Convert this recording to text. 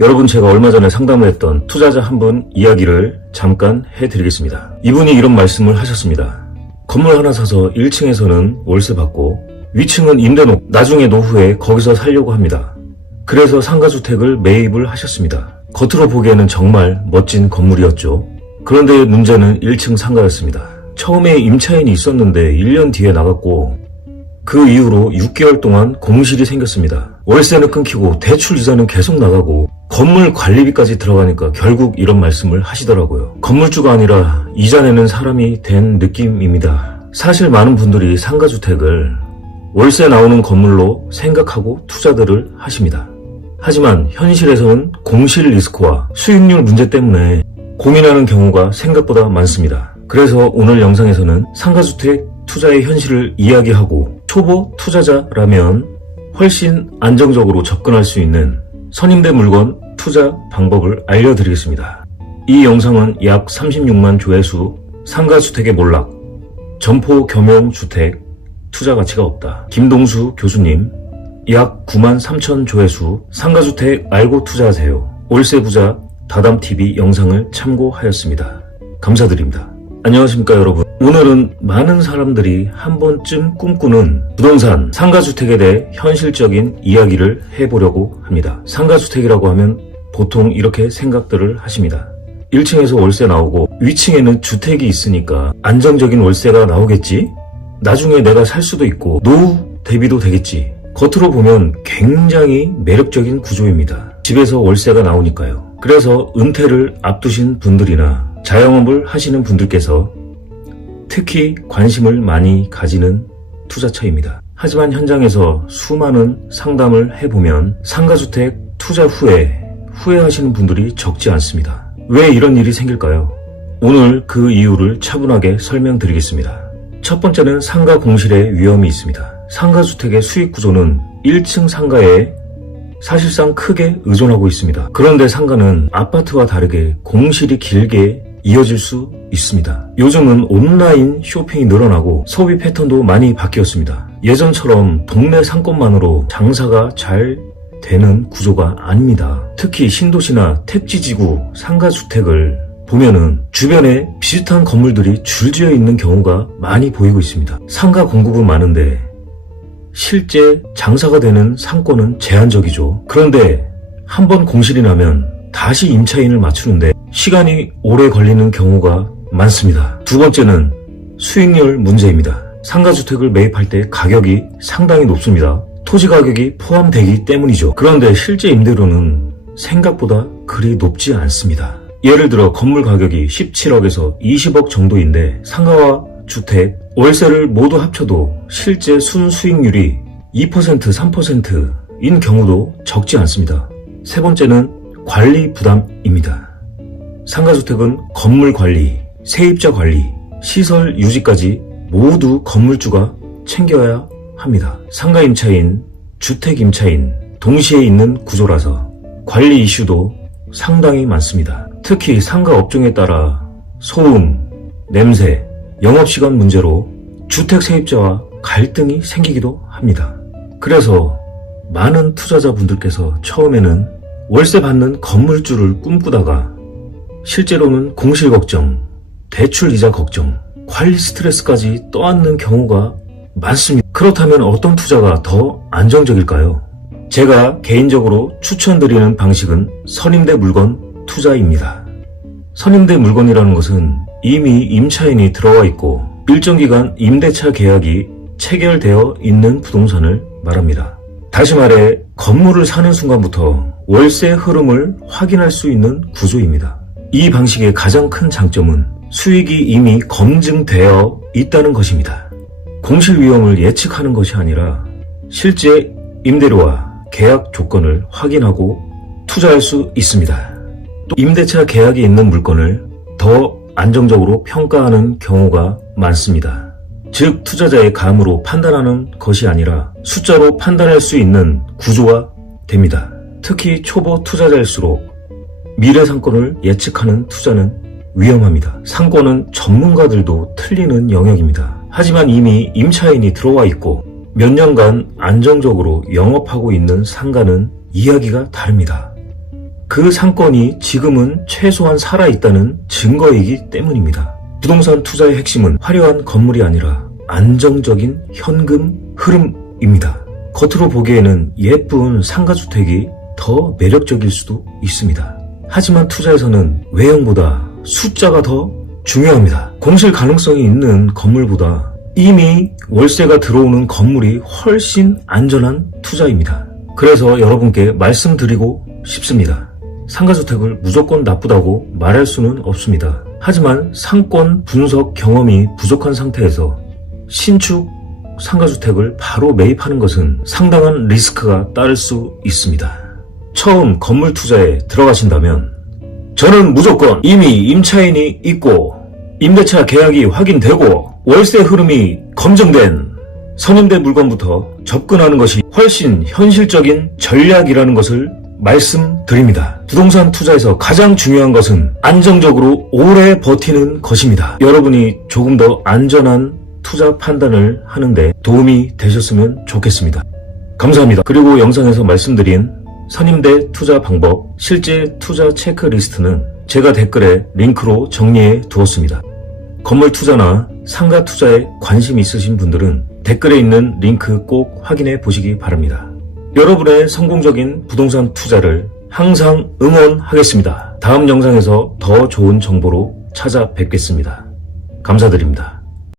여러분, 제가 얼마 전에 상담을 했던 투자자 한 분 이야기를 잠깐 해드리겠습니다. 이분이 이런 말씀을 하셨습니다. 건물 하나 사서 1층에서는 월세 받고 위층은 임대 놓고 나중에 노후에 거기서 살려고 합니다. 그래서 상가주택을 매입을 하셨습니다. 겉으로 보기에는 정말 멋진 건물이었죠. 그런데 문제는 1층 상가였습니다. 처음에 임차인이 있었는데 1년 뒤에 나갔고 그 이후로 6개월 동안 공실이 생겼습니다. 월세는 끊기고 대출 이자는 계속 나가고 건물 관리비까지 들어가니까 결국 이런 말씀을 하시더라고요. 건물주가 아니라 이자 내는 사람이 된 느낌입니다. 사실 많은 분들이 상가주택을 월세 나오는 건물로 생각하고 투자들을 하십니다. 하지만 현실에서는 공실 리스크와 수익률 문제 때문에 고민하는 경우가 생각보다 많습니다. 그래서 오늘 영상에서는 상가주택 투자의 현실을 이야기하고 초보 투자자라면 훨씬 안정적으로 접근할 수 있는 선임대 물건 투자 방법을 알려드리겠습니다. 이 영상은 약 36만 조회수, 상가주택의 몰락, 점포 겸용주택, 투자 가치가 없다. 김동수 교수님, 약 9만 3천 조회수, 상가주택 알고 투자하세요. 월세부자 다담TV 영상을 참고하였습니다. 감사드립니다. 안녕하십니까 여러분. 오늘은 많은 사람들이 한 번쯤 꿈꾸는 부동산, 상가주택에 대해 현실적인 이야기를 해보려고 합니다. 상가주택이라고 하면 보통 이렇게 생각들을 하십니다. 1층에서 월세 나오고 위층에는 주택이 있으니까 안정적인 월세가 나오겠지? 나중에 내가 살 수도 있고 노후 대비도 되겠지. 겉으로 보면 굉장히 매력적인 구조입니다. 집에서 월세가 나오니까요. 그래서 은퇴를 앞두신 분들이나 자영업을 하시는 분들께서 특히 관심을 많이 가지는 투자처입니다. 하지만 현장에서 수많은 상담을 해보면 상가주택 투자 후에 후회하시는 분들이 적지 않습니다. 왜 이런 일이 생길까요? 오늘 그 이유를 차분하게 설명드리겠습니다. 첫 번째는 상가 공실의 위험이 있습니다. 상가주택의 수익 구조는 1층 상가에 사실상 크게 의존하고 있습니다. 그런데 상가는 아파트와 다르게 공실이 길게 이어질 수 있습니다. 요즘은 온라인 쇼핑이 늘어나고 소비 패턴도 많이 바뀌었습니다. 예전처럼 동네 상권만으로 장사가 잘 되는 구조가 아닙니다. 특히 신도시나 택지지구 상가주택을 보면은 주변에 비슷한 건물들이 줄지어 있는 경우가 많이 보이고 있습니다. 상가 공급은 많은데 실제 장사가 되는 상권은 제한적이죠. 그런데 한번 공실이 나면 다시 임차인을 맞추는데 시간이 오래 걸리는 경우가 많습니다. 두 번째는 수익률 문제입니다. 상가주택을 매입할 때 가격이 상당히 높습니다. 토지 가격이 포함되기 때문이죠. 그런데 실제 임대료는 생각보다 그리 높지 않습니다. 예를 들어 건물 가격이 17억에서 20억 정도인데 상가와 주택, 월세를 모두 합쳐도 실제 순수익률이 2%, 3%인 경우도 적지 않습니다. 세 번째는 관리 부담입니다. 상가주택은 건물 관리, 세입자 관리, 시설 유지까지 모두 건물주가 챙겨야 합니다. 상가 임차인, 주택 임차인 동시에 있는 구조라서 관리 이슈도 상당히 많습니다. 특히 상가 업종에 따라 소음, 냄새, 영업시간 문제로 주택 세입자와 갈등이 생기기도 합니다. 그래서 많은 투자자분들께서 처음에는 월세 받는 건물주를 꿈꾸다가 실제로는 공실 걱정, 대출 이자 걱정, 관리 스트레스까지 떠안는 경우가 많습니다. 그렇다면 어떤 투자가 더 안정적일까요? 제가 개인적으로 추천드리는 방식은 선임대 물건 투자입니다. 선임대 물건이라는 것은 이미 임차인이 들어와 있고 일정 기간 임대차 계약이 체결되어 있는 부동산을 말합니다. 다시 말해 건물을 사는 순간부터 월세 흐름을 확인할 수 있는 구조입니다. 이 방식의 가장 큰 장점은 수익이 이미 검증되어 있다는 것입니다. 공실 위험을 예측하는 것이 아니라 실제 임대료와 계약 조건을 확인하고 투자할 수 있습니다. 또 임대차 계약이 있는 물건을 더 안정적으로 평가하는 경우가 많습니다. 즉 투자자의 감으로 판단하는 것이 아니라 숫자로 판단할 수 있는 구조가 됩니다. 특히 초보 투자자일수록 미래 상권을 예측하는 투자는 위험합니다. 상권은 전문가들도 틀리는 영역입니다. 하지만 이미 임차인이 들어와 있고 몇 년간 안정적으로 영업하고 있는 상가는 이야기가 다릅니다. 그 상권이 지금은 최소한 살아있다는 증거이기 때문입니다. 부동산 투자의 핵심은 화려한 건물이 아니라 안정적인 현금 흐름입니다. 겉으로 보기에는 예쁜 상가주택이 더 매력적일 수도 있습니다. 하지만 투자에서는 외형보다 숫자가 더 중요합니다. 공실 가능성이 있는 건물보다 이미 월세가 들어오는 건물이 훨씬 안전한 투자입니다. 그래서 여러분께 말씀드리고 싶습니다. 상가주택을 무조건 나쁘다고 말할 수는 없습니다. 하지만 상권 분석 경험이 부족한 상태에서 신축 상가주택을 바로 매입하는 것은 상당한 리스크가 따를 수 있습니다. 처음 건물 투자에 들어가신다면 저는 무조건 이미 임차인이 있고 임대차 계약이 확인되고 월세 흐름이 검증된 선임대 물건부터 접근하는 것이 훨씬 현실적인 전략이라는 것을 말씀드립니다. 부동산 투자에서 가장 중요한 것은 안정적으로 오래 버티는 것입니다. 여러분이 조금 더 안전한 투자 판단을 하는데 도움이 되셨으면 좋겠습니다. 감사합니다. 그리고 영상에서 말씀드린 선임대 투자 방법, 실제 투자 체크리스트는 제가 댓글에 링크로 정리해 두었습니다. 건물 투자나 상가 투자에 관심 있으신 분들은 댓글에 있는 링크 꼭 확인해 보시기 바랍니다. 여러분의 성공적인 부동산 투자를 항상 응원하겠습니다. 다음 영상에서 더 좋은 정보로 찾아뵙겠습니다. 감사드립니다.